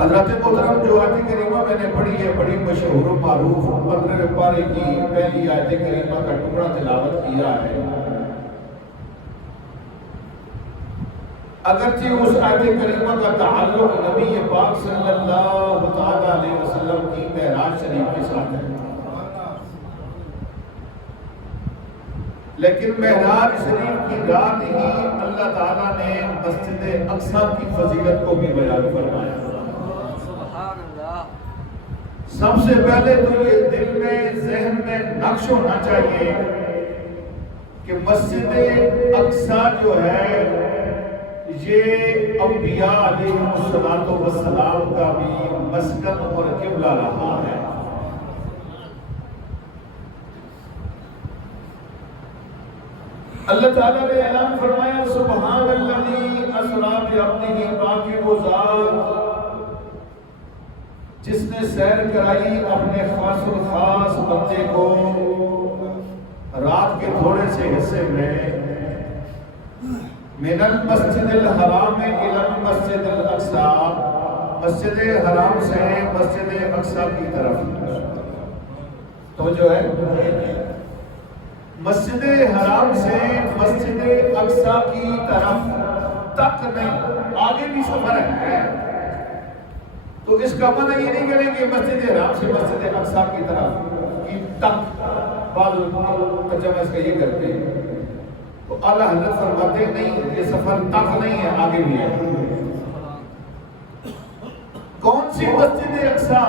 حضرت محترم جو آیت کریمہ میں نے پڑھی ہے بڑی مشہور و معروف 15 پارے کی پہلی آیت کریمہ کا ٹکڑا تلاوت کیا ہے۔ اگرچہ اس آیت کریمہ کا تعلق نبی پاک صلی اللہ تعالی علیہ وسلم کی معراج شریف کے ساتھ ہے، لیکن معراج شریف کی رات ہی اللہ تعالیٰ نے مسجد اقصیٰ کی فضیلت کو بھی بیان فرمایا۔ سب سے پہلے تو یہ دل میں ذہن میں نقش ہونا چاہیے کہ مسجد اقصیٰ جو ہے یہ انبیاء علیہ السلام کا بھی مسکن اور قبلہ رہا ہے۔ اللہ تعالیٰ نے اعلان فرمایا سبحان الذی اسریٰ بعبدہ، پاک وہ ذات جس نے سیر کرائی اپنے خاص الخاص بندے کو رات کے تھوڑے سے حصے میں من المسجد الحرام الی المسجد الاقصیٰ، مسجد حرام سے مسجد اقصیٰ کی طرف۔ تو جو ہے مسجد حرام سے مسجد اقصیٰ کی طرف تک نہیں، آگے بھی سفر ہے، تو اس کا معنی یہ نہیں کریں کہ مسجد حرام سے مسجد اقصیٰ کی طرف کی تک، بعض ترجمہ اس کا یہ کرتے ہیں، تو اعلیٰ حضرت فرماتے نہیں یہ سفر تک نہیں ہے، آگے بھی ہے۔ کون سی مسجد اقصیٰ؟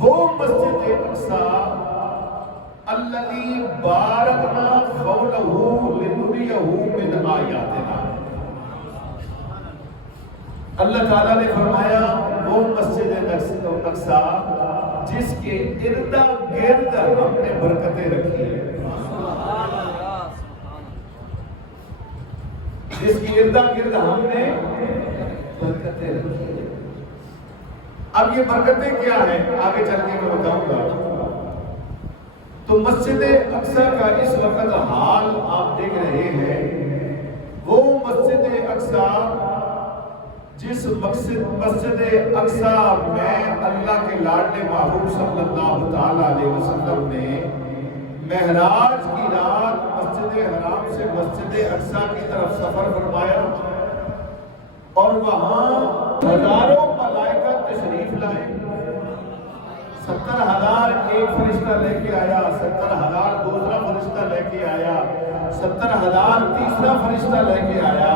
وہ مسجد اقصیٰ الذی بارکنا حولہ لنریہ من آیاتنا، اللہ تعالیٰ نے فرمایا وہ مسجد اقصیٰ جس کے ارد گرد ہم نے برکتیں رکھی ہیں، جس کی ارد گرد ہم نے برکتیں رکھی ہیں۔ اب یہ برکتیں کیا ہیں آگے چل کے میں بتاؤں گا۔ تو مسجد اقصیٰ کا اس وقت حال آپ دیکھ رہے ہیں، وہ مسجد اقصیٰ جس مسجد اقصیٰ میں اللہ کے لاڈلے محبوب صلی اللہ تعالی علیہ وسلم نے معراج کی رات مسجد حرام سے مسجد اقصیٰ کی طرف سفر فرمایا، اور وہاں ہزاروں ملائکہ تشریف لائے، 70,000 ایک فرشتہ لے کے آیا، 70,000 دوسرا فرشتہ لے کے آیا، 70,000 تیسرا فرشتہ لے کے آیا،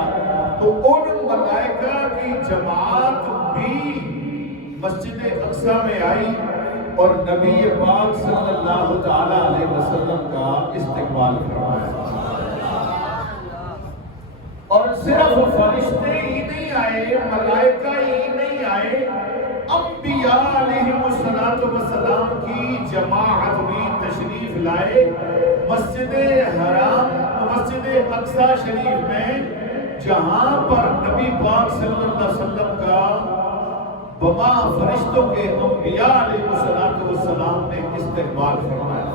تو ان ملائکہ کی جماعت بھی مسجد اقصیٰ میں آئی اور نبی پاک صلی اللہ تعالی علیہ وسلم کا استقبال فرمایا۔ اور صرف فرشتے ہی نہیں آئے، ملائکہ ہی نہیں آئے، انبیاء علیہ السلام کی جماعت بھی تشریف لائے مسجد حرام مسجد اقصیٰ شریف میں، جہاں پر نبی پاک صلی اللہ علیہ وسلم کا بما فرشتوں کے انبیاء علیہ السلام نے استقبال فرمایا۔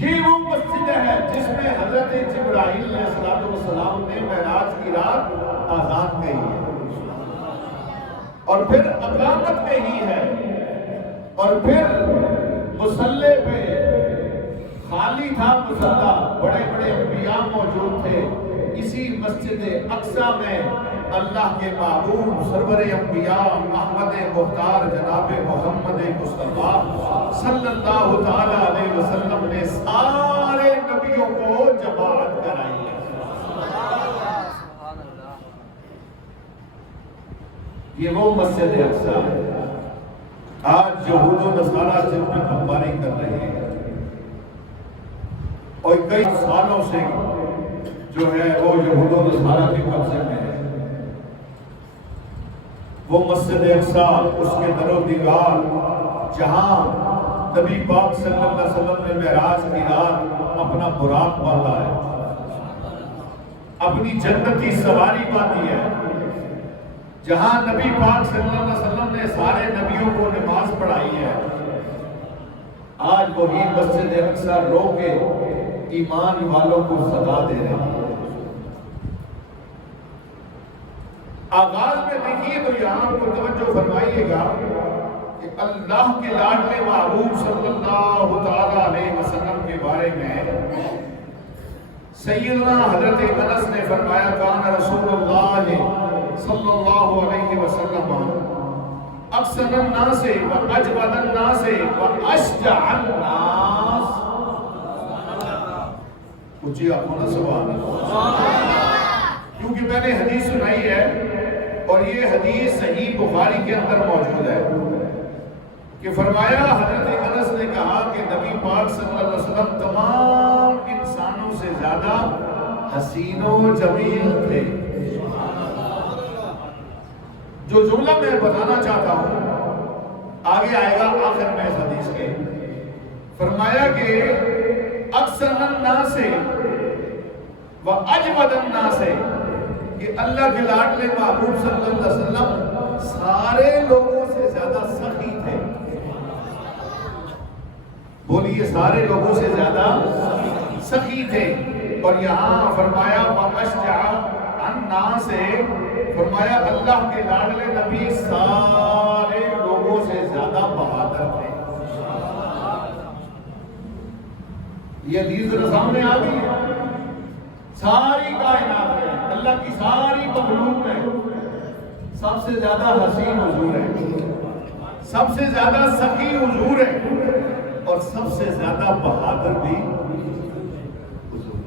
یہ وہ مسجد ہے جس میں حضرت جبرائیل علیہ السلام نے معراج کی رات آزان کہی ہے، اور پھر اقامت کہی ہے، اور پھر مصلی پہ خالی تھا مصلی، بڑے بڑے انبیاء موجود تھے، اسی مسجد اقصیٰ میں اللہ کے محبوب سرور انبیاء احمد مختار جناب محمد مصطفیٰ صلی اللہ تعالی علیہ وسلم نے سارے نبیوں کو جماعت کرائی ہے۔ یہ وہ مسجد اقصیٰ ہے۔ آج یہود و نصارہ جن میں بمباری کر رہے ہیں، اور کئی سالوں سے جو ہے وہ یہود و نصارہ کے قبضے میں ہے، وہ مسجد اقصیٰ، اس کے در و دیوار جہاں نبی پاک صلی اللہ علیہ وسلم نے معراج کی رات اپنا براق باندھا ہے، اپنی جنتی سواری باندھی ہے، جہاں نبی پاک صلی اللہ علیہ وسلم نے سارے نبیوں کو نماز پڑھائی ہے، آج وہی مسجد اقصیٰ رو کے ایمان والوں کو صدا دے رہے ہیں۔ آغاز میں دیکھیے تو یہاں کو توجہ فرمائیے گا کہ اللہ کے لاڈلے محبوب صلی اللہ تعالی علیہ وسلم کے بارے میں سیدنا حضرت انس نے فرمایا کان رسول اللہ صلی اللہ علیہ وسلم اکثر الناس و اجود الناس و اشجع الناس. اونچی آنکھوں سبحان اللہ. کیونکہ میں نے حدیث سنائی ہے اور یہ حدیث صحیح بخاری کے اندر موجود ہے کہ فرمایا حضرت انس نے کہا کہ نبی پاک صلی اللہ علیہ وسلم تمام انسانوں سے زیادہ حسین و جمیل تھے. جو جملہ میں بتانا چاہتا ہوں آگے آئے گا آخر میں اس حدیث کے. فرمایا کہ اکثر الناس و اجود الناس کہ اللہ کے لاڈلے محبوب صلی اللہ علیہ وسلم سارے لوگوں سے زیادہ سخی تھے. بولیے سارے لوگوں سے زیادہ سخی تھے. اور یہاں فرمایا وَأَشْجَعَ النَّاسِ فرمایا اللہ کے لاڈلے نبی سارے لوگوں سے زیادہ بہادر تھے. یہ حدیث سامنے آ گئی ہے. ساری کائنات میں اللہ کی ساری مخلوق میں سب سے زیادہ حسین حضور ہے, سب سے زیادہ سخی حضور ہے اور سب سے زیادہ بہادر بھی حضور.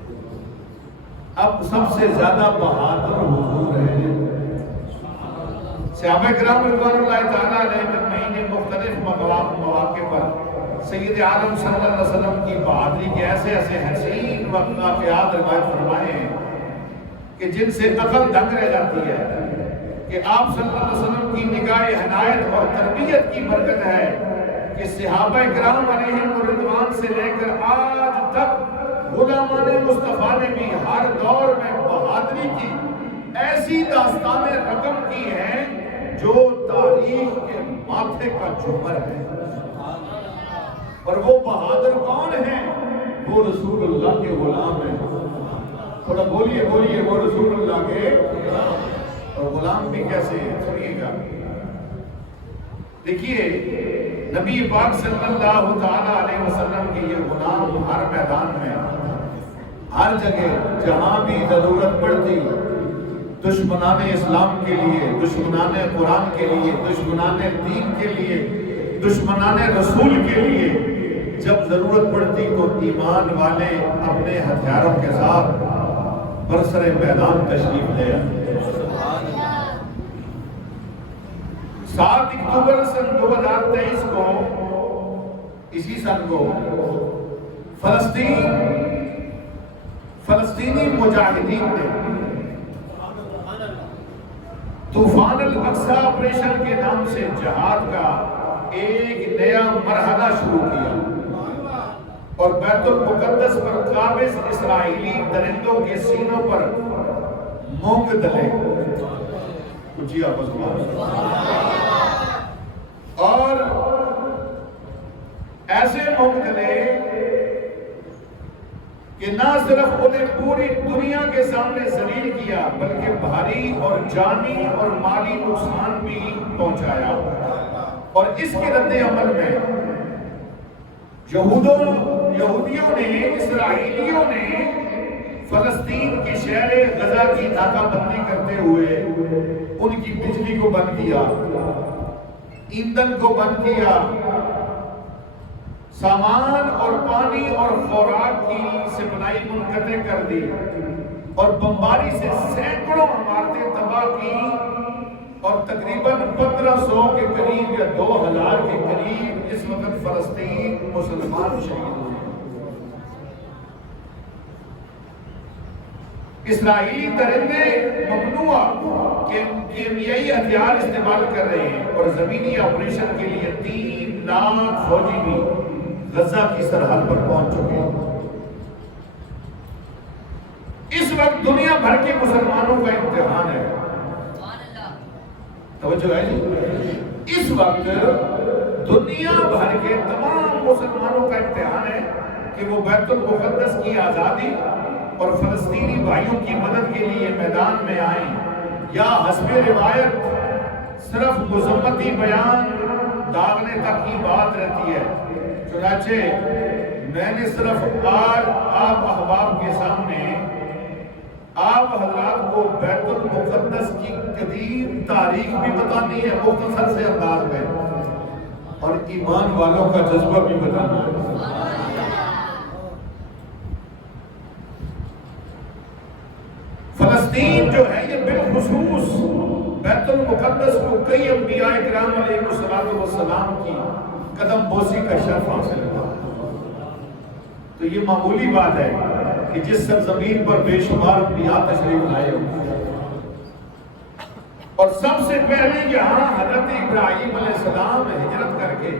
اب سب سے زیادہ بہادر حضور ہے. صحابہ کرام رضوان اللہ تعالیٰ علیہ مختلف مواقع پر سید عالم صلی اللہ علیہ وسلم کی بہادری کے ایسے ایسے حسین واقعات روایت فرمائے ہیں کہ جن سے عقل دنگ رہ جاتی ہے کہ آپ صلی اللہ علیہ وسلم کی نگاہ عنایت اور تربیت کی برکت ہے کہ صحابہ کرام علیہم رضوان سے لے کر آج تک غلامان مصطفیٰ نے بھی ہر دور میں بہادری کی ایسی داستانیں رقم کی ہیں جو تاریخ کے ماتھے کا جوہر ہے. اور وہ بہادر کون ہیں؟ وہ رسول اللہ کے غلام ہیں. تھوڑا بولیے بولیے وہ رسول اللہ کے. اور غلام بھی کیسے ہیں سنیے گا. دیکھیے نبی پاک صلی اللہ تعالی علیہ وسلم کے یہ غلام ہر میدان میں ہر جگہ جہاں بھی ضرورت پڑتی دشمنان اسلام کے لیے, دشمنان قرآن کے لیے, دشمنان دین کے لیے, دشمنان رسول کے لیے جب ضرورت پڑتی تو ایمان والے اپنے ہتھیاروں کے ساتھ برسر میدان تشریف لے آتے. 7 اکتوبر سن 2023 کو اسی سن کو فلسطینی مجاہدین نے طوفان الاقصی آپریشن کے نام سے جہاد کا ایک نیا مرحلہ شروع کیا اور بیت المقدس پر قابض اسرائیلی درندوں کے سینوں پر مونگ ڈلے. کچھ آپس میں اور ایسے مونگ ڈلے کہ نہ صرف انہیں پوری دنیا کے سامنے ذلیل کیا بلکہ بھاری اور جانی اور مالی نقصان بھی پہنچایا. اور اس کے رد عمل میں یہودیوں نے, اسرائیلیوں نے فلسطین کی شہر غزہ کی ناکہ بندی کرتے ہوئے ان کی بجلی کو بند کیا, ایندھن کو بند کیا, سامان اور پانی اور خوراک کی سپلائی منقطع کر دی اور بمباری سے سینکڑوں عمارتیں تباہ کی اور تقریباً 1500 کے قریب یا 2000 کے قریب اس وقت فلسطین مسلمان شہید ہوئے. اسرائیلی درندے ممنوع کیمیائی ہتھیار استعمال کر رہے ہیں اور زمینی آپریشن کے لیے 3 لاکھ فوجی بھی غزہ کی سرحد پر پہنچ چکے ہیں. اس وقت دنیا بھر کے مسلمانوں کا امتحان ہے. توجہ ہے جی. اس وقت دنیا بھر کے تمام مسلمانوں کا امتحان ہے کہ وہ بیت المقدس کی آزادی اور فلسطینی بھائیوں کی مدد کے لیے میدان میں آئیں یا حسب روایت صرف مذمتی بیان داغنے تک کی بات رہتی ہے. چنانچہ میں نے صرف آج آپ احباب کے سامنے آپ حضرات کو بیت المقدس کی قدیم تاریخ بھی بتانی ہے مختصر سے انداز میں، اور ایمان والوں کا جذبہ بھی بتانا ہے. فلسطین جو ہے یہ بالخصوص بیت المقدس کو کئی انبیاء کرام علیہ السلام کی قدم بوسی کا شرف حاصل ہوا. تو یہ معمولی بات ہے کہ جس سرزمین پر بے شمار انبیاء تشریف لائے ہوں، اور سب سے پہلے یہاں حضرت ابراہیم علیہ السلام ہجرت کر کے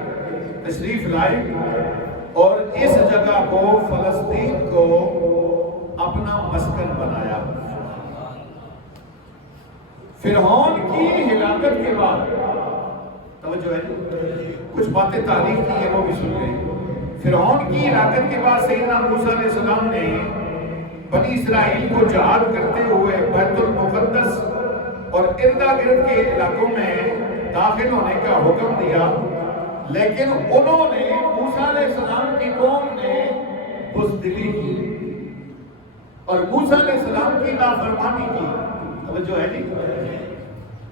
تشریف لائے اور اس جگہ کو فلسطین کو اپنا مسکن بنایا. فرعون کی ہلاکت کے بعد توجہ ہے کچھ باتیں تاریخ کی ہیں وہ بھی سن لیں. فرعون کی ہلاکت کے بعد سیدنا موسیٰ علیہ السلام نے بنی اسرائیل کو جہاد کرتے ہوئے بیت المقدس اور اردا گرد کے علاقوں میں داخل ہونے کا حکم دیا، لیکن انہوں نے موسیٰ علیہ السلام کی قوم نے بزدلی کی اور موسیٰ علیہ السلام کی نافرمانی کی. توجہ ہے جی،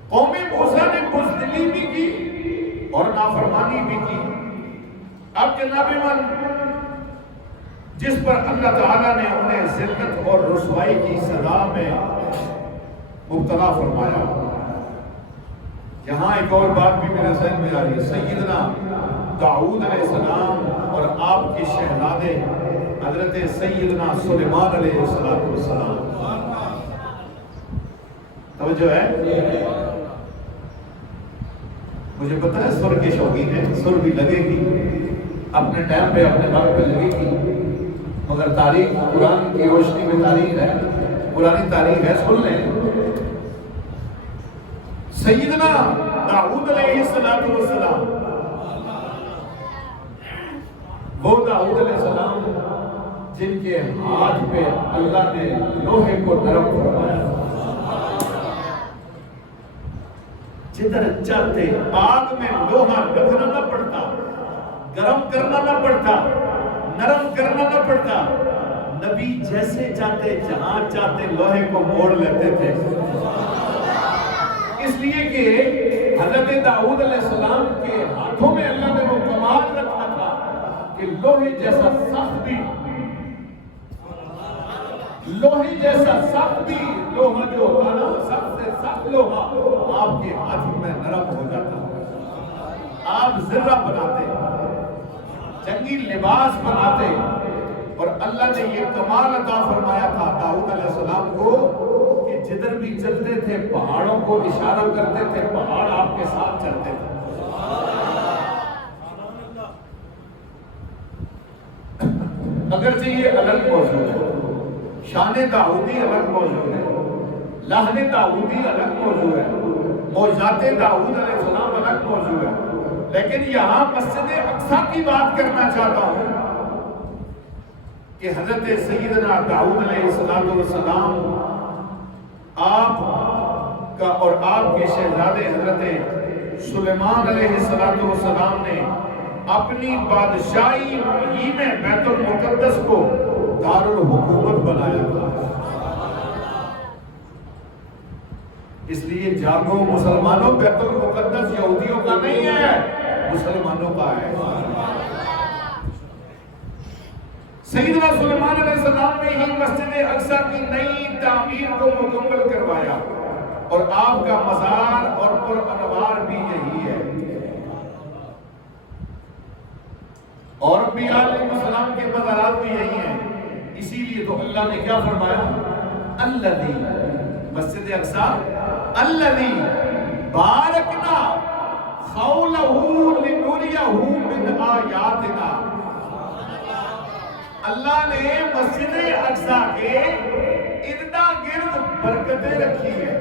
قوم موسیٰ نے بزدلی بھی کی اور نافرمانی بھی کی. اب جناب من جس پر اللہ تعالیٰ نے انہیں ذلت اور رسوائی کی سزا میں مبتلا فرمایا. یہاں ایک اور بات بھی میرے ذہن میں آ رہی ہے. سیدنا داؤد علیہ السلام اور آپ کے شہزادے حضرت سیدنا سلیمان علیہ السلام. توجہ ہے، مجھے پتا ہے سر کے شوقین ہے، سر بھی لگے گی اپنے ٹائم پہ اپنے وقت پہ لگے گی، مگر تاریخ قرآن کی روشنی میں تاریخ ہے، پرانی تاریخ ہے، سن لیں. سیدنا داؤد علیہ السلام، وہ داؤد علیہ السلام جن کے ہاتھ پہ اللہ نے لوہے کو نرم فرمایا. جدھر چاہتے آگ میں لوہا رکھنا نہ پڑتا، گرم کرنا نہ پڑتا، نرم کرنا نہ پڑتا. نبی جیسے چاہتے جہاں چاہتے لوہے کو موڑ لیتے تھے. اس لیے کہ حضرت داؤد علیہ السلام کے ہاتھوں میں اللہ نے وہ کمال رکھا تھا کہ لوہے جیسا سخت بھی لوہا جو ہوتا نا، سخت سے سخت لوہا آپ کے ہاتھ میں نرم ہو جاتا. آپ ذرہ بناتے، جنگی لباس بناتے، اور اللہ نے یہ کمال عطا فرمایا تھا داؤد علیہ السلام کو کہ جدھر بھی چلتے تھے پہاڑوں کو اشارہ کرتے تھے، پہاڑ آپ کے ساتھ چلتے تھے. اگرچہ یہ الگ موضوع ہے، شان داؤدی الگ موضوع ہے، لحن داؤدی الگ موضوع ہے، معجزات داؤد علیہ السلام الگ موضوع ہے، لیکن یہاں مسجد اقصیٰ کی بات کرنا چاہتا ہوں کہ حضرت سیدنا داؤد علیہ السلام آپ کا اور آپ کے شہزادے حضرت سلیمان علیہ السلام نے اپنی بادشاہی ہی میں بیت المقدس کو دارالحکومت بنایا تھا. اس لیے جاگو مسلمانوں، بیت المقدس یہودیوں کا نہیں ہے، مسلمانوں کا ہے. سیدنا سلیمان علیہ السلام نے ہی مسجد اقصیٰ کی نئی تعمیر کو مکمل کروایا، اور آپ کا مزار اور پر انوار بھی یہی ہے. اور انبیاء علیہ السلام کے مزارات بھی یہی ہیں. اسی لیے تو اللہ نے کیا فرمایا؟ الذی، مسجد اقصیٰ، الذی بارکنا حولہ لنریہ من آیاتنا. اللہ نے مسجد اقصیٰ کے اردا گرد برکتیں رکھی ہیں.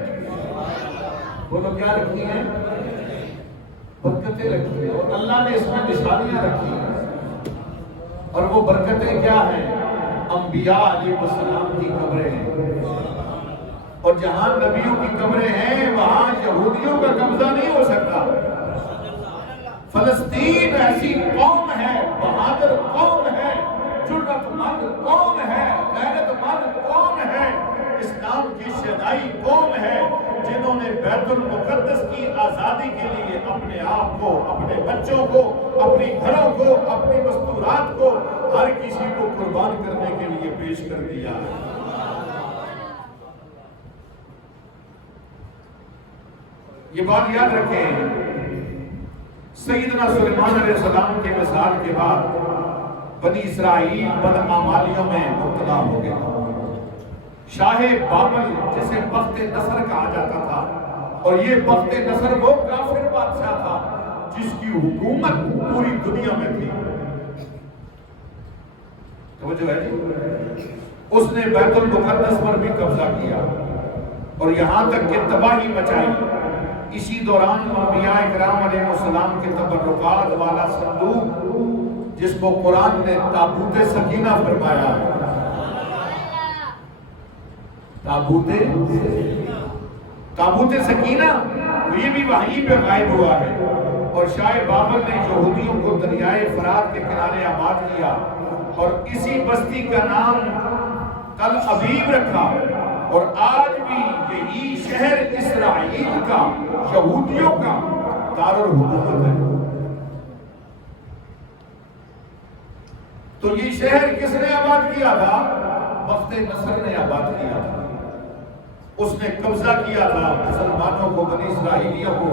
بولو کیا رکھی ہیں؟ برکتیں رکھی ہیں، اور اللہ نے اس میں نشانیاں رکھی ہیں. اور وہ برکتیں کیا ہیں؟ انبیاء علیہ السلام کی قبریں ہیں، اور جہاں نبیوں کی قبریں ہیں وہاں یہودیوں کا قبضہ نہیں ہو سکتا۔ فلسطین ایسی قوم ہے، بہادر قوم ہے، جرأت مند قوم ہے، غیرت مند قوم ہے، اسلام کی شیدائی قوم ہے، جنہوں نے بیت المقدس کی آزادی کے لیے اپنے آپ کو، اپنے بچوں کو، اپنی گھروں کو، اپنی مستورات کو، ہر کسی کو قربان کرنے کے لیے پیش کر دیا ہے۔ یہ بات یاد رکھیں، سیدنا سلیمان علیہ السلام کے وصال کے بعد بنی اسرائیل بدعمالیوں میں مبتلا ہو گیا۔ شاہ بابل جسے بخت نصر کہا جاتا تھا، اور یہ بخت نصر وہ کافر بادشاہ تھا جس کی حکومت پوری دنیا میں تھی۔ توجہ ہے جی؟ اس نے بیت المقدس پر بھی قبضہ کیا اور یہاں تک کہ تباہی مچائی۔ اسی دوران انبیاء اکرام علیہ السلام کے تبرکات والا صندوق، جس کو قرآن نے تابوت سکینہ فرمایا ہے، تابوت سکینہ، یہ بھی وہیں پہ غائب ہوا ہے۔ اور شاہ بابل نے یہودیوں کو دریائے فرات کے کنارے آباد کیا اور اسی بستی کا نام تل ابیب رکھا، اور آج بھی یہی شہر اسرائیل کا، یہودیوں کا دارالحکومت ہے۔ تو یہ شہر کس نے آباد کیا تھا؟ بخت نصر نے آباد کیا تھا۔ اس نے قبضہ کیا تھا، مسلمانوں کو، بنی اسرائیلیوں کو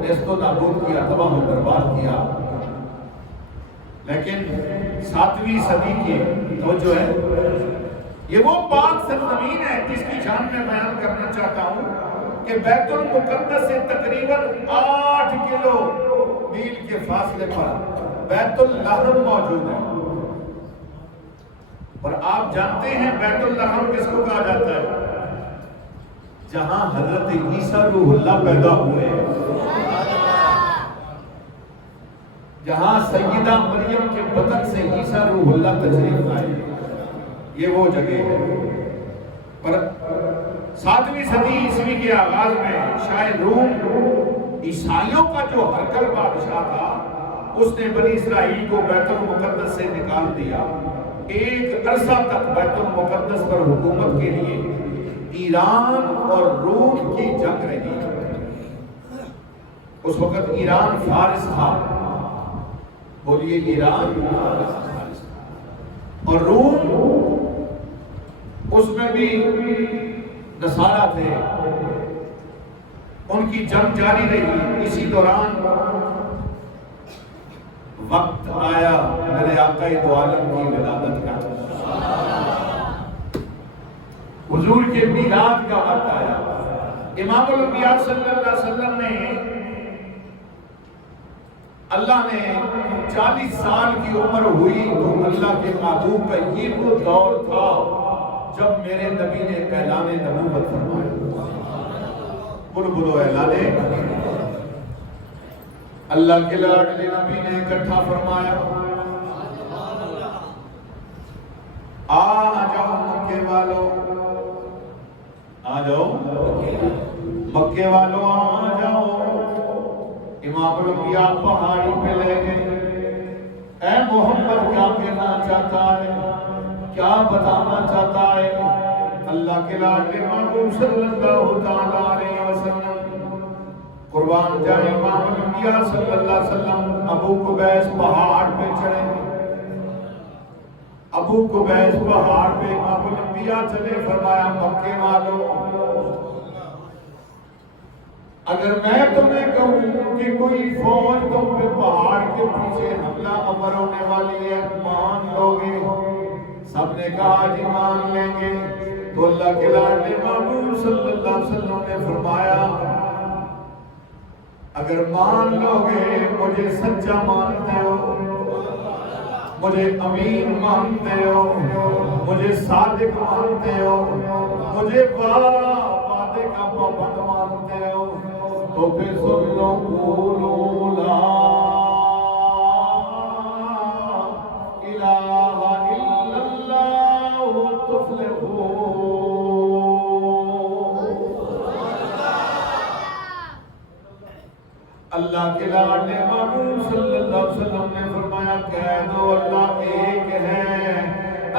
نیست و نابود کیا، تباہ و برباد کیا۔ لیکن 7ویں صدی کی توجہ ہے، یہ وہ پاک سرزمین ہے جس کی شان میں بیان کرنا چاہتا ہوں کہ بیت المقدس سے تقریباً 8 کلو میل کے فاصلے پر بیت اللحم موجود ہے۔ اور آپ جانتے ہیں بیت اللحم کس کو کہا جاتا ہے؟ جہاں حضرت عیسیٰ روح اللہ پیدا ہوئے، جہاں سیدہ مریم کے بطن سے عیسیٰ روح اللہ تشریف لائے، یہ وہ جگہ ہے۔ پر 7ویں صدی عیسوی کے آغاز میں شاہ روم، عیسائیوں کا جو ہرکل بادشاہ تھا، اس نے بنی اسرائیل کو بیت المقدس سے نکال دیا۔ ایک عرصہ تک بیت المقدس پر حکومت کے لیے ایران اور روم کی جنگ رہی۔ اس وقت ایران فارس تھا، بولیے ایران فارس، اور روم اس میں بھی نصارہ تھے، ان کی جنگ جاری رہی۔ اسی دوران وقت آیا میرے آقا دو عالم کی ولادت کا، حضور کے میلاد کا وقت آیا۔ امام الانبیاء صلی اللہ علیہ وسلم نے، اللہ نے 40 سال کی عمر ہوئی تو اللہ کے محبوب کا یہ وہ دور تھا جب میرے نبی نے اعلان نبوت فرمایا۔ بولو اعلان، اللہ کے لاڈلے نبی نے اکٹھا فرمایا، آ جاؤ مکے والو، آ جاؤ مکے والو، آ جاؤ۔ امام الانبیاء پہاڑی پہ لے گئے، اے محمد کیا کہنا چاہتا ہے، کیا بتانا چاہتا ہے؟ اللہ کے لاڈلے محبوب صلی اللہ تعالیٰ علیہ وسلم قربان جائے امام الانبیاء صلی اللہ علیہ وسلم ابو قبیس پہاڑ پہ چڑھے۔ ابو قبیس پہاڑ پہ امام الانبیاء چلے، فرمایا مکے والو، اگر میں تمہیں کہوں کہ کوئی فوج تم پہ پہاڑ کے پیچھے حملہ آور ہونے والی ہے، مان لو گے؟ سب نے کہا جی مان لیں گے۔ تو اللہ کے لاڈلے محبوب صلی اللہ علیہ وسلم نے فرمایا اگر مان لو گے، مجھے سچا مانتے ہو، مجھے امین مانتے ہو، مجھے صادق مانتے ہو، مجھے وعدے کا پابند مانتے ہو، تو پھر سن لو قولوا لا الہ الا اللہ تفلحون۔ اللہ کے لاڈلے محبوب صلی اللہ علیہ وسلم نے فرمایا کہہ دو اللہ ایک ہے،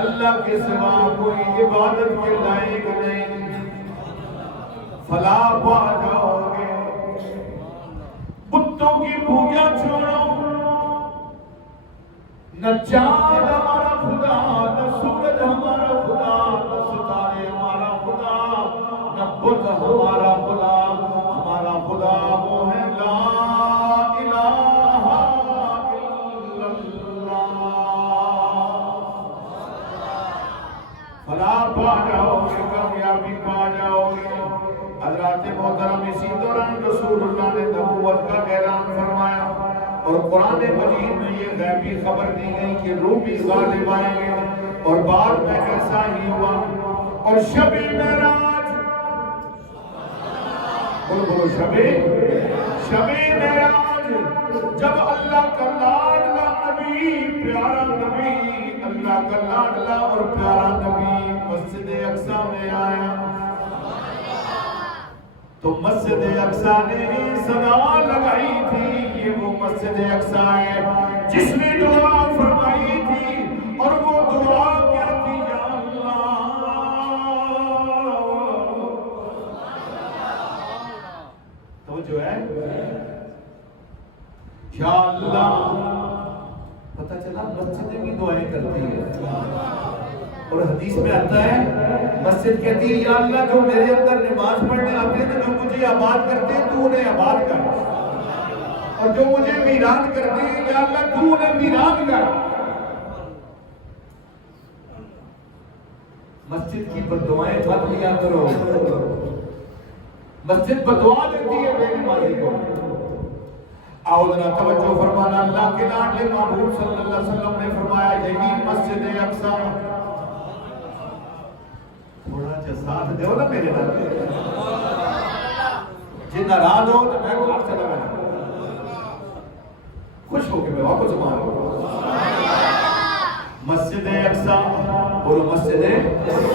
اللہ کے سوا کوئی عبادت کے لائق نہیں، فلاح پا جاؤ گے۔ بتوں کی پوجا چھوڑو، نہ چاند ہمارا خدا، نہ سورج ہمارا خدا، نہ ستارے ہمارا خدا، نہ بت ہمارا خدا، ہمارا خدا وہ ہے لا الہ الا اللہ۔ فلاح پا جاؤ گے، کامیابی پا جاؤ گے۔ حضرات محترم اسی دوران رسول اللہ نے نبوت کا اعلان فرمایا اور قرآن مجید میں یہ غیبی خبر دی گئی کہ روح بھی غالب آئیں گے، اور بعد میں ایسا ہی ہوا۔ اور شب معراج، بولو شب معراج، جب اللہ کا لاڈلا نبی، پیارا نبی، اللہ کا لاڈلا اور پیارا نبی مسجد اقصی میں آیا تو مسجد اقصی نے صدا لگائی تھی، یہ وہ مسجد اقصی ہے جس نے دعا فرمائی تھی، اور وہ دعا کیا تھی؟ یا اللہ، توجہ ہے، یا اللہ۔ پتہ چلا مسجدیں بھی دعائیں کرتی ہیں، اور حدیث میں آتا ہے مسجد کہتی ہے یا اللہ جو میرے اندر نماز پڑھنے آتے ہیں، جو مجھے آباد کرتے ہیں تو انہیں آباد کر، اور جو مجھے ویران کرتے ہیں یا اللہ تو انہیں ویران کر۔ مسجد کی بددعائیں مت لیا کرو، مسجد بددعا دیتی ہے بے نمازی کو۔ آؤ ذرا توجہ فرمانا، اللہ کے لاڈلے محبوب صلی اللہ علیہ وسلم نے فرمایا یہی مسجد اقصی، تھوڑا سا ساتھ دیو نا میرے نال، جی ناراض ہو تو میں گھر چلا گیا، خوش ہو کے میں واپس سبحان اللہ۔ مسجد اقصی، بولو مسجد اقصی۔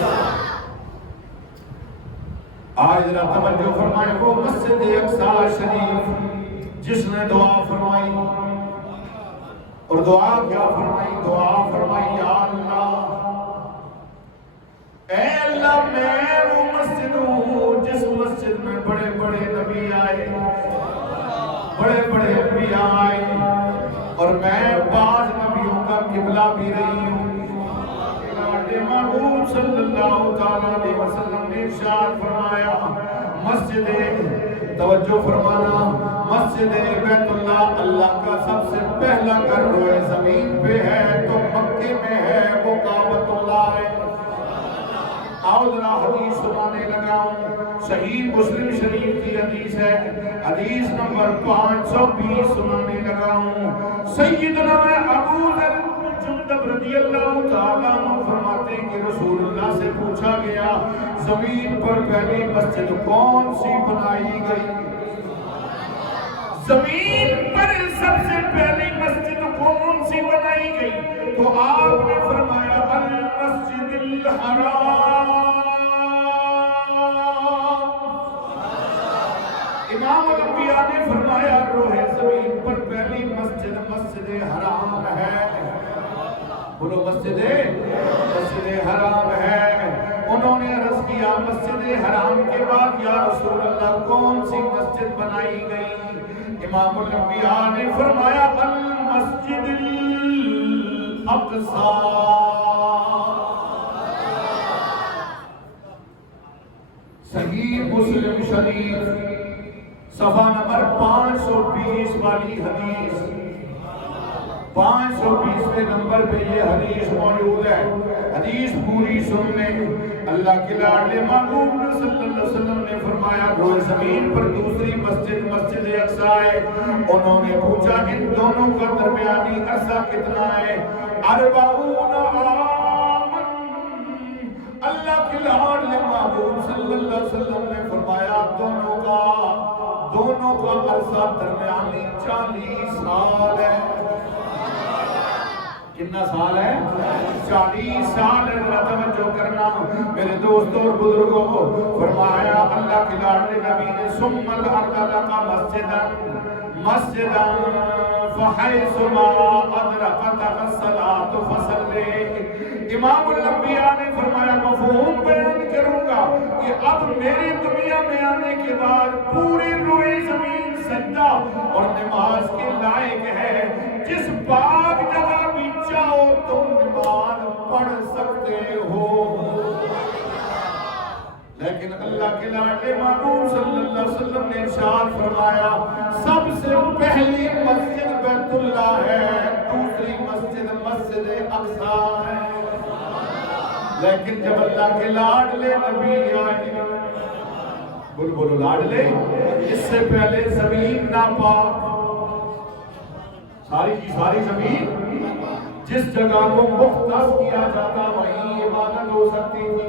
آج ذرا توجہ فرمائے، وہ مسجد اقصی شریف جس نے دعا فرمائی، اور دعا کیا فرمائی؟ دعا فرمائی یا اللہ، اے اللہ میں وہ مسجد ہوں جس مسجد میں بڑے بڑے نبی آئے، بڑے بڑے انبیاء آئے، اور میں بعض نبیوں کا قبلہ بھی رہی ہوں۔ محبوب صلی اللہ علیہ وسلم نے ارشاد فرمایا مسجد، توجہ فرمانا، مسجد بیت اللہ اللہ کا سب سے پہلا گھر روئے زمین پہ ہے تو مکے میں ہے، وہ کعبۃ اللہ ہے۔ آؤ ذرا حدیث سنانے لگا ہوں، صحیح مسلم شریف کی حدیث ہے، حدیث نمبر 520 سنانے لگا ہوں۔ سیدنا ابو ذر جندب رضی اللہ تعالیٰ عنہ فرماتے ہیں کہ رسول اللہ سے پوچھا گیا زمین پر پہلی مسجد کون سی بنائی گئی؟ زمین پر سب سے پہلی مسجد کون سی بنائی گئی؟ تو آپ نے فرمایا المسجد الحرام۔ امام الانبیاء نے فرمایا روح زمین پر پہلی مسجد مسجد حرام ہے، بولو مسجد حرام ہے۔ انہوں نے عرض کیا مسجد حرام کے بعد یا رسول اللہ کون سی مسجد بنائی گئی؟ امام الانبیاء نے فرمایا المسجد الاقصی۔ صحیح مسلم شریف صفحہ نمبر 520 والی حدیث، 520 نمبر پہ یہ حدیث موجود ہے۔ حدیث پوری سن لیں۔ اللہ کے لاڈلے محبوب صلی اللہ علیہ وسلم نے فرمایا روئے زمین پر دوسری مسجد مسجد اقصی ہے۔ انہوں نے پوچھا ان دونوں کا درمیانی عرصہ کتنا ہے؟ 40 عاماً۔ اللہ کے لاڈلے محبوب صلی اللہ علیہ وسلم نے فرمایا دونوں کا عرصہ درمیانی 40 سال ہے۔ کتنا سال ہے؟ 40 سال ہے۔ توجہ کرنا میرے دوستوں اور بزرگوں، فرمایا اللہ کے لاڈلے نبی نے ثم الارض لک مسجدا، مسجدا فحیثما ادرکتک الصلاۃ فصلی. امام الانبیاء نے فرمایا مفہوم بیان کروں گا کہ اب میری دنیا میں آنے کے بعد پوری روئی زمین سجدہ اور نماز کے لائق ہے. جس پاک جگہ بھی چاہو تم نماز پڑھ سکتے ہو. لیکن اللہ کے لاڈلے محبوب صلی اللہ علیہ وسلم نے ارشاد فرمایا سب سے پہلی مسجد بیت اللہ ہے, دوسری مسجد مسجد اقصی ہے. لیکن جب اللہ کے لاڈلے نبی آئے, بولو لاڈلے, اس سے پہلے زمین ناپاک, ساری کی ساری زمین جس جگہ کو مختص کیا جاتا وہیں عبادت ہو سکتی تھی.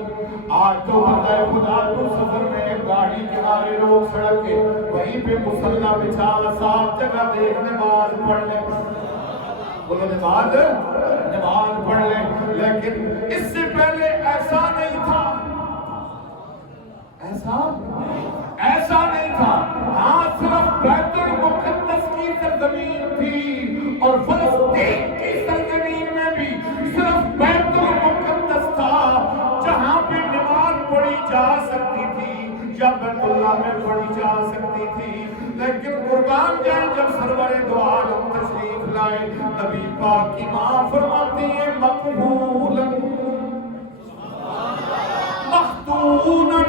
آج تو بندہ خدا تو سفر میں گاڑی کنارے روک سڑک کے وہیں پہ مصلی بچھا صاف جگہ دیکھ نماز پڑھ لے, بولو نماز پڑھ لے. لیکن اس سے پہلے ایسا نہیں تھا, ایسا نہیں تھا. ہاں صرف بیت المقدس کی سرزمین تھی اور فلسطین کی سرزمین میں بھی صرف بیت المقدس تھا جہاں پہ نماز پڑھی جا سکتی تھی یا بیت اللہ میں پڑھی جا سکتی تھی. لیکن قربان جائیں جب سرور دو عالم تشریف لائے, نبی پاک کی ماں فرماتی ہے مقبولا مختونا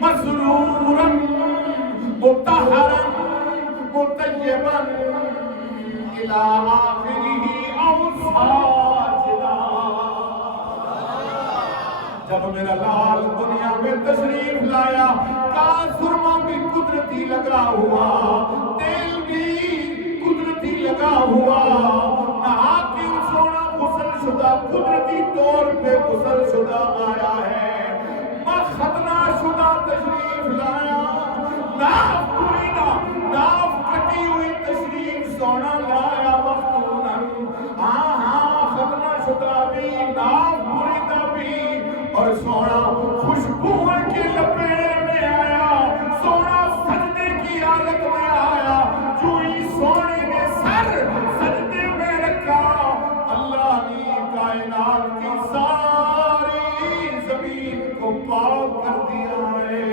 مسرورا مطہرا مطیبا الی آخرہ او ساجدا. جب میرا لال دنیا میں تشریف لایا کا سرما بھی قدرتی لگا ہوا, تیل بھی قدرتی لگا ہوا, نہا کے سونا غسل شدہ قدرتی طور پہ غسل شدہ آیا ہے, ختنہ شدہ تشریف لایا, ناف پورینا ناف کٹی ہوئی تشریف سونا لایا مفتونن, ہاں ختنہ شدہ بھی ناف پورینا بھی اور سونا خوشبو کے لپیڑے میں آیا, سونا سجدے کی حالت میں آیا. جو ہی سونے نے سر سجدے میں رکھا اللہ نے کائنات کی ساری زمین کو پاک کر دیا ہے.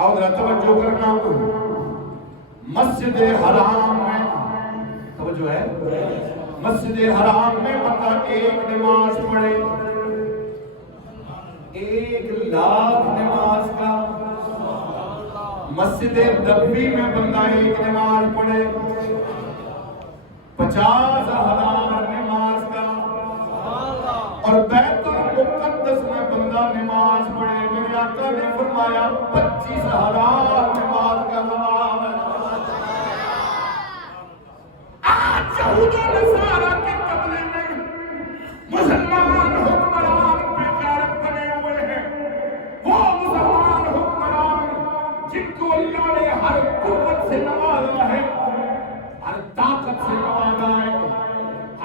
اور توجہ کرنا, مسجد حرام میں توجہ ہے, مسجد حرام میں بندہ ایک نماز پڑھے 1,00,000 نماز کا, مسجد نبوی میں بندہ ایک نماز پڑھے 50,000 نماز کا, اور بیت المقدس میں بندہ نماز پڑھے میرے آقا نے فرمایا 25,000 نماز کا ثواب ہے. آج یہود و نصارہ کے قبضے میں مسلمان حکمران بے غیرت بنے ہوئے ہیں. وہ مسلمان حکمران جن کو اللہ نے ہر قوت سے نوازا ہے, ہر طاقت سے نوازا ہے,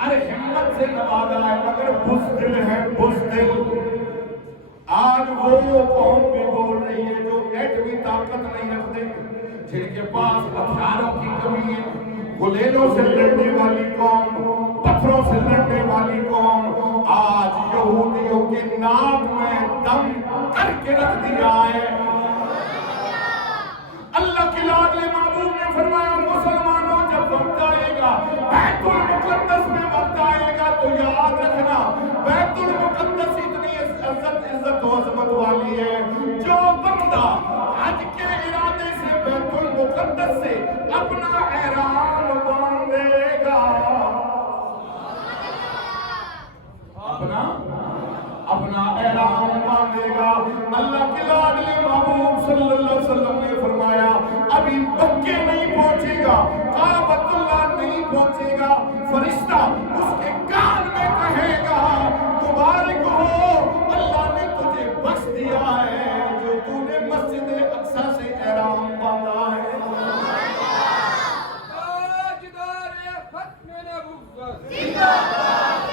ہر ہمت سے نوازا ہے, مگر بزدل ہے بزدل. آج وہ قوم بھی بول رہی ہے جو ایٹمی طاقت نہیں رکھتے, جن کے پاس ہتھیاروں کی کمی ہے, غلیلوں سے لڑنے والی قوم, پتھروں سے لڑنے والی قوم, آج یہودیوں کے ناک میں دم کر کے رکھ دیا ہے. اللہ کے لاڈلے محبوب نے فرمایا مسلمانوں جب وقت آئے گا بیت المقدس میں وقت آئے گا تو یاد رکھنا بیت المقدس اتنی عزت و عظمت والی ہے, جو بندہ حج کے ارادے سے بیت المقدس سے اپنا احرام باندھے گا, اپنا احرام باندھے گا, اللہ کے لاڈلے محبوب صلی اللہ علیہ وسلم نے فرمایا ابھی مکے نہیں پہنچے گا, کعبۃ اللہ نہیں پہنچے گا, فرشتہ اس کے کان میں کہے گا مبارک ہو اللہ نے تجھے بخش دیا ہے جو تو نے مسجد اقصی سے احرام باندھا ہے. تاجدار ختم نبوت زندہ باد,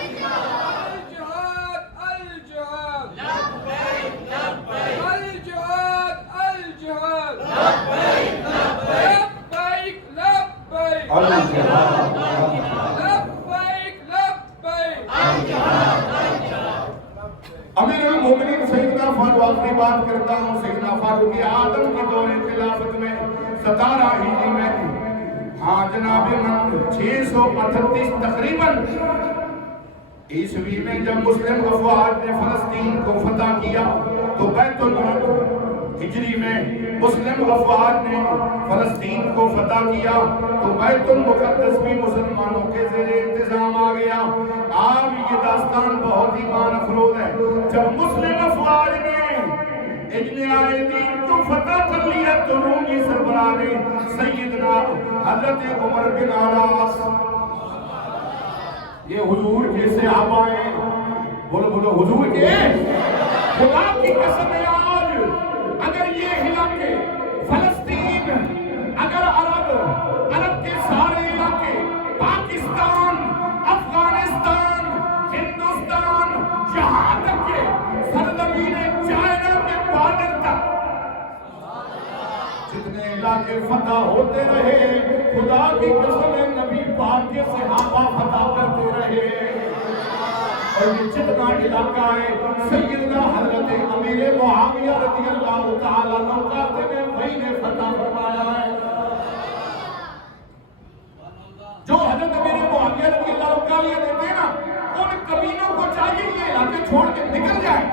امیر المومنین سیدنا فاروق آخری بات کرتا ہوں. سیدنا فاروق اعظم کے دور خلافت میں 17 ہجری میں ہاں جناب من 638 تقریباً عیسوی میں جب مسلم افواج نے فلسطین کو فتح کیا تو بیت المقدس ہجری میں مسلم افواج نے فلسطین کو فتح کیا تو بیت المقدس بھی مسلمانوں کے زیر انتظام آ گیا. آپ یہ داستان بہت ہی مان افروز ہے. جب مسلم افواج نے اجناء دین کو فتح کر لیا تو رومی سربراہ نے سیدنا حضرت عمر بن عاص، یہ حضور کے صحابہ ہیں، بولو بولو حضور کے، خدا کی قسم ہے آج اگر یہ علاقے فلسطین، اگر عرب کے سارے علاقے، پاکستان، افغانستان، ہندوستان، یہاں تک کہ سرزمین چائنا کے بارڈر تک جتنے علاقے فتح ہوتے رہے، خدا کی قسم ہے نبی پاک کے صحابہ فتح کرتے رہے. اور یہ جتنا علاقہ ہے سیدنا حضرت امیر معاویہ رضی اللہ تعالیٰ عنہ کہتے ہیں وہی نے فتح فرمایا ہے. جو حضرت امیر معاویہ رضی اللہ تعالیٰ دیتے ہیں نا، ان کمینوں کو چاہیے یہ علاقے چھوڑ کے نکل جائے،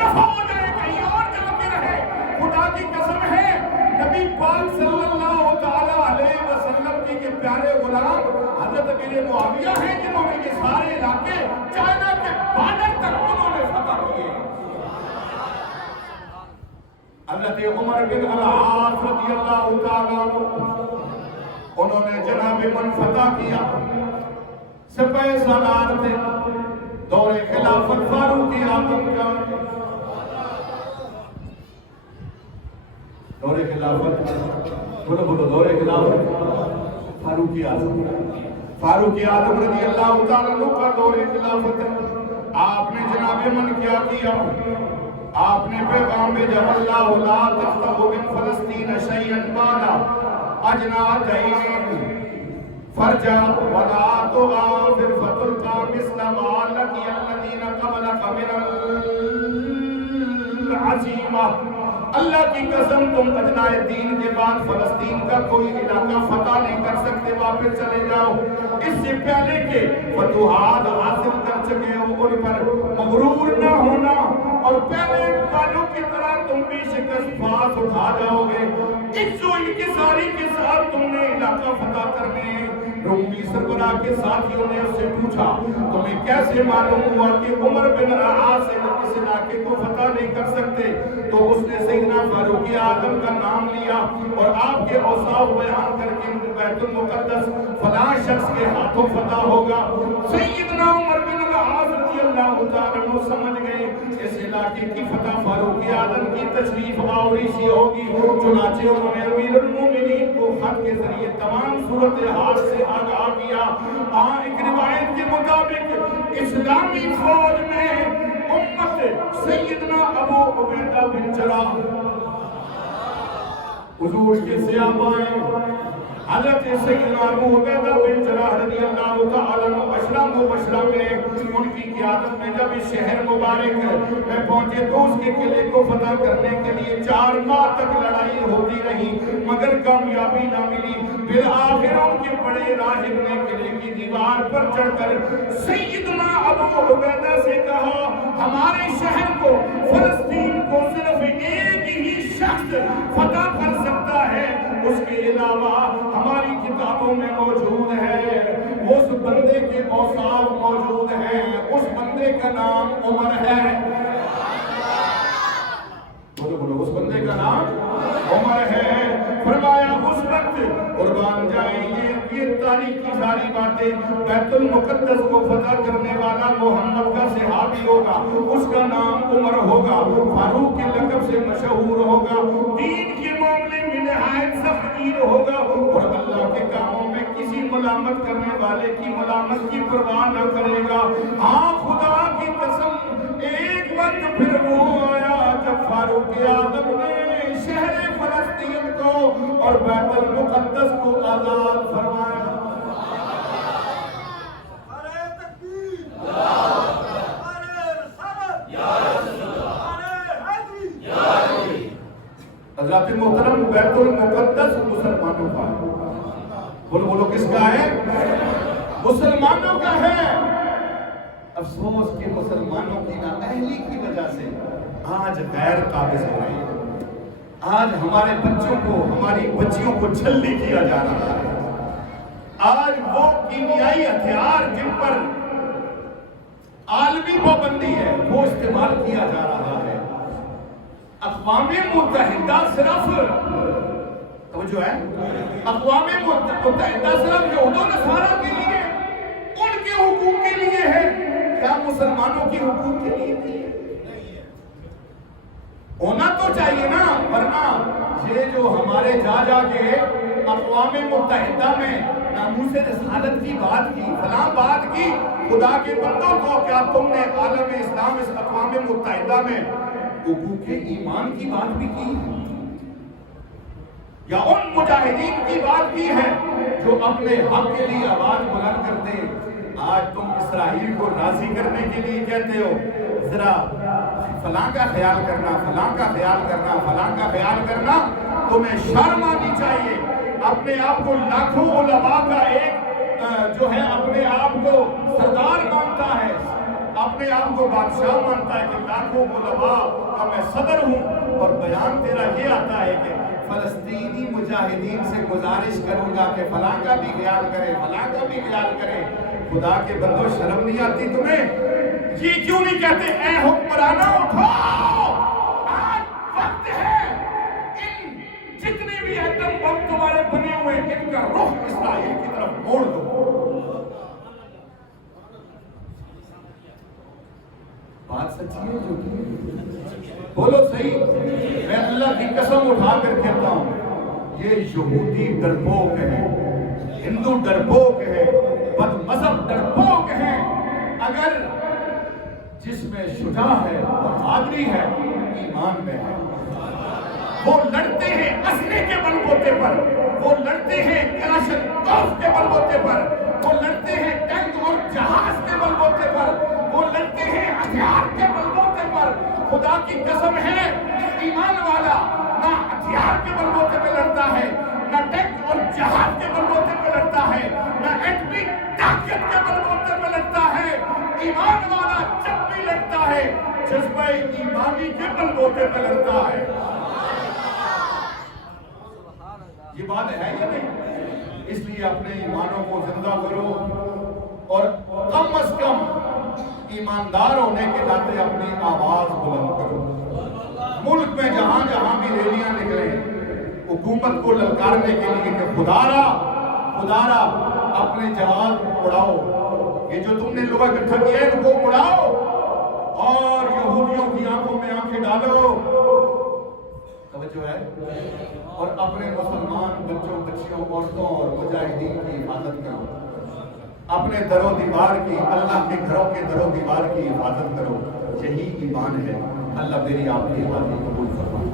دفع ہو جائے، کہیں اور جا کے رہے. خدا کی قسم ہے نبی پاک صلی اللہ تعالیٰ علیہ وسلم کے یہ پیارے غلام حضرت امیر معاویہ ہیں جنہوں نے یہ سارے علاقے چائنا کے بارڈر تک انہوں نے فتح کیے. حضرت عمر بن العاص رضی اللہ تعالیٰ عنہ انہوں نے جناب من فتح کیا. سپہ سالار تھے دور خلافت فاروق اعظم کا. دور خلافت بولو بولو دور خلافت فاروق اعظم، فاروق اعظم رضی اللہ تعالیٰ عنہ کا دور خلافت ہے. آپ نے جناب من کیا کیا؟ آپ نے پیغام بھیجا اللہ لا تفتح من فلسطین شیئا بعد اجنادین فرجع ولا تغافر فتلقى مثل ما لقي الذين قبلك من العزیمہ. اللہ کی قسم تم اجناء دین کے بعد فلسطین کا کوئی علاقہ فتح نہیں کر سکتے، واپس چلے جاؤ. اس سے پہلے کہ فتوحات حاصل کر چکے ہو ان پر مغرور نہ ہونا اور پہلے والوں کی طرح تم بھی شکست پاس اٹھا جاؤ گے. عز و انکساری کے ساتھ تم نے علاقہ فتح کرنے. رومی سربراہ کے ساتھیوں نے اس سے پوچھا تمہیں کیسے معلوم ہوا کہ عمر بن العاص اس علاقے کو فتح نہیں کر سکتے؟ تو اس نے سیدنا فاروق اعظم کا نام لیا اور آپ کے اوصاف بیان کر کے بیت المقدس فلاں شخص کے ہاتھوں فتح ہوگا. سیدنا عمر بن العاص رضی اللہ تعالیٰ عنہ سمجھ گئے اس علاقے کی فتح فاروق اعظم کی تشریف آوری سے ہوگی. چنانچہ انہوں نے امیر المومنین کو خط کے ذریعے تمام صورتحال سے آگاہ کیا. ایک روایت کے مطابق اسلامی فوج میں امت سیدنا ابو عبیدہ بن جراح حضور کے صحابہ ہیں. حضرت سیدنا ابو عبیدہ بن جراح رضی اللہ تعالیٰ عنہ اشرا مبشرہ میں ان کی قیادت میں جب اس شہر مبارک میں پہنچے تو اس کے قلعے کو فتح کرنے کے لیے 4 ماہ تک لڑائی ہوتی رہی مگر کامیابی نہ ملی. بالآخر ان کے بڑے راہب نے قلعے کی دیوار پر چڑھ کر سیدنا ابو عبیدہ سے کہا ہمارے شہر کو فلسطین کو صرف ایک ہی شخص فتح کر سکتا ہے، اس کے علاوہ ہماری کتابوں میں موجود ہے، اس بندے کے اوصاف موجود ہیں، اس بندے کا نام عمر ہے. بولو بولو اس بندے کا نام عمر ہے. فرمایا اس وقت قربان جائیں یہ تاریخی ساری باتیں بیت المقدس کو فتح کرنے والا محمد کا صحابی ہوگا، اس کا نام عمر ہوگا، فاروق کے لقب سے مشہور ہوگا، دین کے معاملے میں نہایت سخت گیر ہوگا اور اللہ کے کاموں میں کسی ملامت کرنے والے کی ملامت کی پرواہ نہ کرے گا. ہاں خدا کی قسم ایک وقت پھر وہ آیا جب فاروق اعظم نے شہر فلسطین کو اور بیت المقدس کو آزاد فرمایا. بولو بولو کس کا ہے؟ مسلمانوں کا ہے۔ افسوس کہ مسلمانوں کی نااہلی کی وجہ سے آج غیر قابض ہو رہے ہیں۔ آج ہمارے بچوں کو، ہماری بچیوں کو چھلی کیا جا رہا ہے۔ آج وہ کیمیائی ہتھیار جن پر عالمی پابندی ہے وہ استعمال کیا جا رہا ہے۔ اقوام متحدہ صرف توجہ ہے، اقوام متحدہ صرف یہود و نصارہ کے لیے، ان کے حقوق کے لیے ہے، کیا مسلمانوں کے حقوق کے لیے نہیں ہے؟ ہونا تو چاہیے نا، ورنہ یہ جو ہمارے جا کے اقوام متحدہ میں ناموس رسالت کی بات کی، فلاں بات کی، خدا کے بندوں کو کیا تم نے عالم اسلام اس اقوام متحدہ میں حقوق ایمان کی بات بھی کی ہے؟ یا ان مجاہدین کی بات کی ہے جو اپنے حق کے لیے آواز بلند کرتے ہیں؟ آج تم اسرائیل کو راضی کرنے کے لیے کہتے ہو ذرا فلاں کا خیال کرنا، فلاں کا خیال کرنا، فلاں کا خیال کرنا۔ تمہیں شرم آنی چاہیے۔ اپنے آپ کو لاکھوں علماء کا ایک جو ہے اپنے آپ کو سردار مانتا ہے، اپنے آپ کو بادشاہ مانتا ہے کہ لاکھوں علماء کا میں صدر ہوں، اور بیان تیرا یہ آتا ہے کہ فلسطینی مجاہدین سے گزارش کروں گا کہ فلاں کا بھی خیال کرے، فلاں کا بھی خیال کرے۔ خدا کے بندو شرم نہیں آتی تمہیں؟ یہ کیوں نہیں کہتے اے حکمرانوں اٹھو، آج وقت ہے ان جتنے بھی ایٹم بم تمہارے بنے ہوئے ان کا رخ اسرائیل کی طرف موڑ دو۔ بات سچی ہے جو بولو صحیح؟ میں اللہ کی قسم اٹھا کر کہتا ہوں یہ یہودی ڈرپوک ہے، ہندو ڈرپوک ہے، بد مذہب ڈرپوک ہے۔ اگر جس میں شجاع ہے، بہادری ہے، ایمان میں ہے، وہ لڑتے ہیں اسلحے کے بل بوتے پر، وہ لڑتے ہیں کلاشن توپ کے بل بوتے پر، وہ لڑتے ہیں ٹینک اور جہاز کے بل بوتے پر، وہ لڑتے ہیں ہتھیار کے بل بوتے پر۔ خدا کی قسم ہے ایمان والا نہ ہتھیار کے بل بوتے پہ لڑتا ہے، نہ ٹینک اور جہاز کے بل بوتے پہ لڑتا ہے، نہ ایٹمی طاقت کے بل بوتے پہ لڑتا ہے۔ ایمان والا جب بھی لڑتا ہے جذبہ ایمانی کے بل بوتے پہ لڑتا ہے۔ یہ بات ہے یا نہیں؟ اس لیے اپنے ایمانوں کو زندہ کرو، اور کم از کم ایماندار ہونے کے ناطے اپنی آواز بلند کرو۔ ملک میں جہاں جہاں بھی ریلیاں نکلیں حکومت کو للکارنے کے لیے کہ خدارا اپنے جہاز اڑاؤ، یہ جو تم نے لوگ اکٹھا کیا ہے ان کو اڑاؤ، اور یہودیوں کی آنکھوں میں آنکھیں ڈالو۔ توجہ ہے؟ اور اپنے مسلمان بچوں، بچیوں، عورتوں اور مجاہدین کی حفاظت کرو، اپنے در و دیوار کی، اللہ کے گھروں کے در و دیوار کی حفاظت کرو۔ یہی ایمان ہے۔ اللہ میری آپ کی حفاظت قبول فرمائے۔